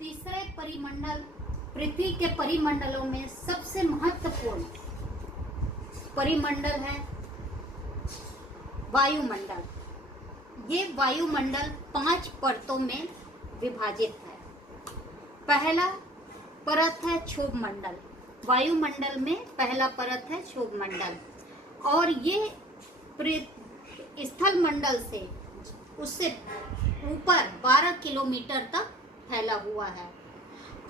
तीसरे परिमंडल, पृथ्वी के परिमंडलों में सबसे महत्वपूर्ण परिमंडल है वायुमंडल। ये वायुमंडल 5 परतों में विभाजित है। पहला परत है क्षोभ मंडल। वायुमंडल में पहला परत है क्षोभ मंडल, और ये स्थल मंडल से उससे ऊपर 12 किलोमीटर तक फैला हुआ है।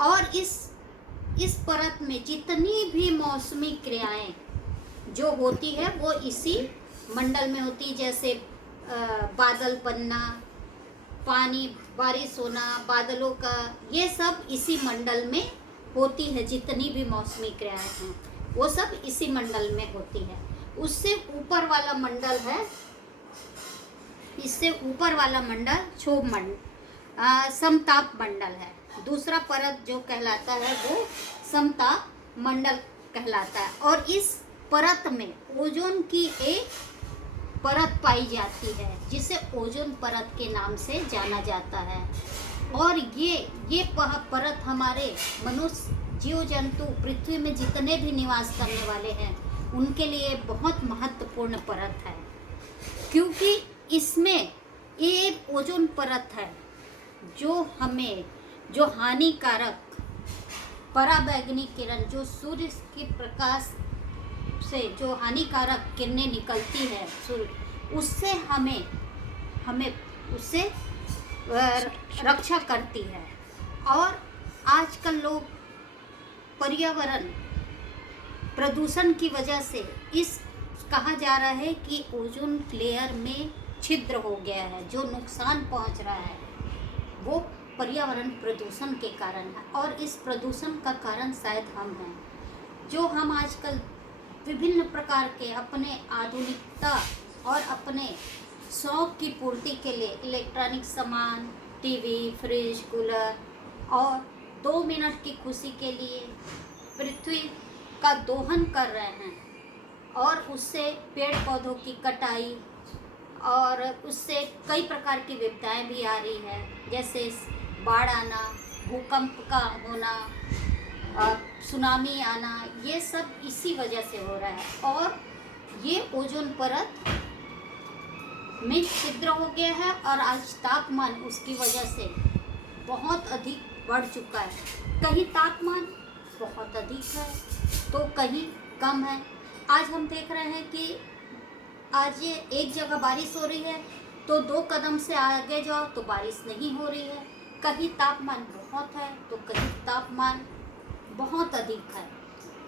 और इस परत में जितनी भी मौसमी क्रियाएं जो होती है वो इसी मंडल में होती, जैसे बादल बनना, पानी बारिश होना, बादलों का, ये सब इसी मंडल में होती है। जितनी भी मौसमी क्रियाएं हैं वो सब इसी मंडल में होती है। उससे ऊपर वाला मंडल है, इससे ऊपर वाला मंडल क्षोभ मंडल, समताप मंडल है। दूसरा परत जो कहलाता है वो समताप मंडल कहलाता है। और इस परत में ओजोन की एक परत पाई जाती है जिसे ओजोन परत के नाम से जाना जाता है। और ये परत हमारे मनुष्य, जीव जंतु, पृथ्वी में जितने भी निवास करने वाले हैं उनके लिए बहुत महत्वपूर्ण परत है, क्योंकि इसमें एक ओजोन परत है जो हानिकारक पराबैंगनी किरण, जो सूर्य के प्रकाश से जो हानिकारक किरणें निकलती है सूर्य, उससे हमें उससे रक्षा करती है। और आजकल लोग पर्यावरण प्रदूषण की वजह से कहा जा रहा है कि ओजोन लेयर में छिद्र हो गया है, जो नुकसान पहुंच रहा है वो पर्यावरण प्रदूषण के कारण है। और इस प्रदूषण का कारण शायद हम हैं, जो हम आजकल विभिन्न प्रकार के अपने आधुनिकता और अपने शौक की पूर्ति के लिए इलेक्ट्रॉनिक सामान, टीवी, फ्रिज, कूलर और 2 मिनट की खुशी के लिए पृथ्वी का दोहन कर रहे हैं, और उससे पेड़ पौधों की कटाई, और उससे कई प्रकार की विपदाएं भी आ रही है, जैसे बाढ़ आना, भूकंप का होना, सुनामी आना, ये सब इसी वजह से हो रहा है। और ये ओजोन परत में छिद्र हो गया है, और आज तापमान उसकी वजह से बहुत अधिक बढ़ चुका है। कहीं तापमान बहुत अधिक है तो कहीं कम है। आज हम देख रहे हैं कि आज ये एक जगह बारिश हो रही है तो 2 कदम से आगे जाओ तो बारिश नहीं हो रही है। कहीं तापमान बहुत है तो कहीं तापमान बहुत अधिक है।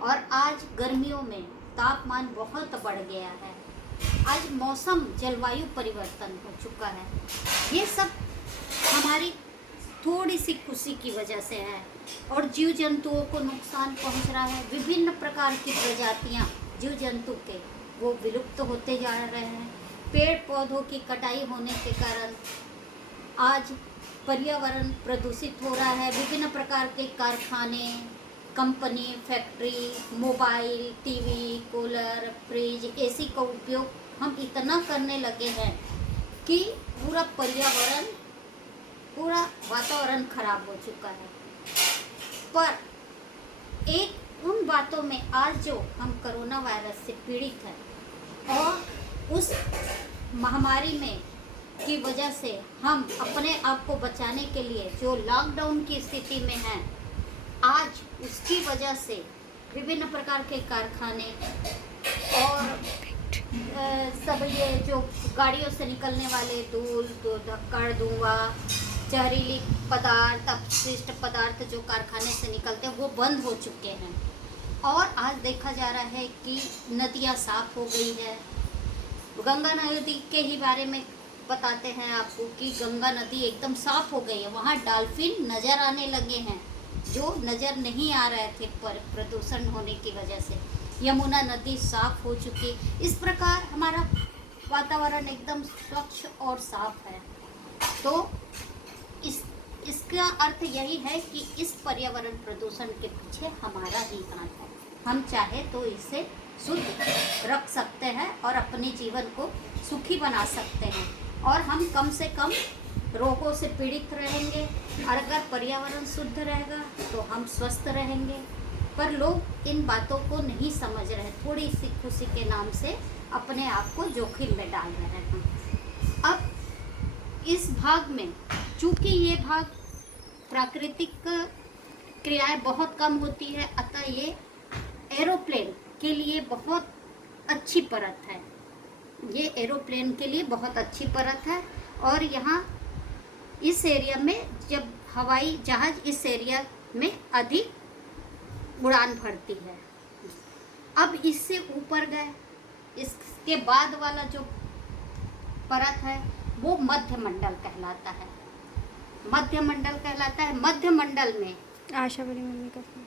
और आज गर्मियों में तापमान बहुत बढ़ गया है। आज मौसम, जलवायु परिवर्तन हो चुका है। ये सब हमारी थोड़ी सी खुशी की वजह से है, और जीव जंतुओं को नुकसान पहुंच रहा है। विभिन्न प्रकार की प्रजातियां जीव जंतु के वो विलुप्त होते जा रहे हैं। पेड़ पौधों की कटाई होने के कारण आज पर्यावरण प्रदूषित हो रहा है। विभिन्न प्रकार के कारखाने, company, factory, mobile, TV, cooler, fridge, AC का उपयोग हम इतना करने लगे हैं कि पूरा पर्यावरण, पूरा वातावरण खराब हो चुका है। पर एक उन बातों में आज जो हम कोरोना वायरस से पीड़ित हैं, और उस महामारी में की वजह से हम अपने आप को बचाने के लिए जो लॉकडाउन की स्थिति में हैं, आज उसकी वजह से विभिन्न प्रकार के कारखाने और सब ये जो गाड़ियों से निकलने वाले धूल, धक्कड़, धुआं, जहरीली पदार्थ, अपशिष्ट पदार्थ जो कारखाने से निकलते हैं वो बंद हो चुके हैं। और आज देखा जा रहा है कि नदियाँ साफ हो गई है। गंगा नदी के ही बारे में बताते हैं आपको कि गंगा नदी एकदम साफ हो गई है। वहाँ डॉल्फिन नज़र आने लगे हैं जो नज़र नहीं आ रहे थे पर प्रदूषण होने की वजह से। यमुना नदी साफ हो चुकी। इस प्रकार हमारा वातावरण एकदम स्वच्छ और साफ है। तो इसका अर्थ यही है कि इस पर्यावरण प्रदूषण के पीछे हमारा ही हाथ है। हम चाहे तो इसे शुद्ध रख सकते हैं और अपने जीवन को सुखी बना सकते हैं, और हम कम से कम रोगों से पीड़ित रहेंगे, और अगर पर्यावरण शुद्ध रहेगा तो हम स्वस्थ रहेंगे। पर लोग इन बातों को नहीं समझ रहे, थोड़ी सी खुशी के नाम से अपने आप को जोखिम में डाल रहे हैं। अब इस भाग में चूंकि ये भाग प्राकृतिक क्रियाएं बहुत कम होती है, अतः ये एरोप्लेन के लिए बहुत अच्छी परत है। ये एरोप्लेन के लिए बहुत अच्छी परत है। और यहाँ इस एरिया में जब हवाई जहाज इस एरिया में अधिक उड़ान भरती है। अब इससे ऊपर गए, इसके बाद वाला जो परत है वो मध्य मंडल कहलाता है। मध्य मंडल कहलाता है। मध्य मंडल में आशा वाली मम्मी का फोन।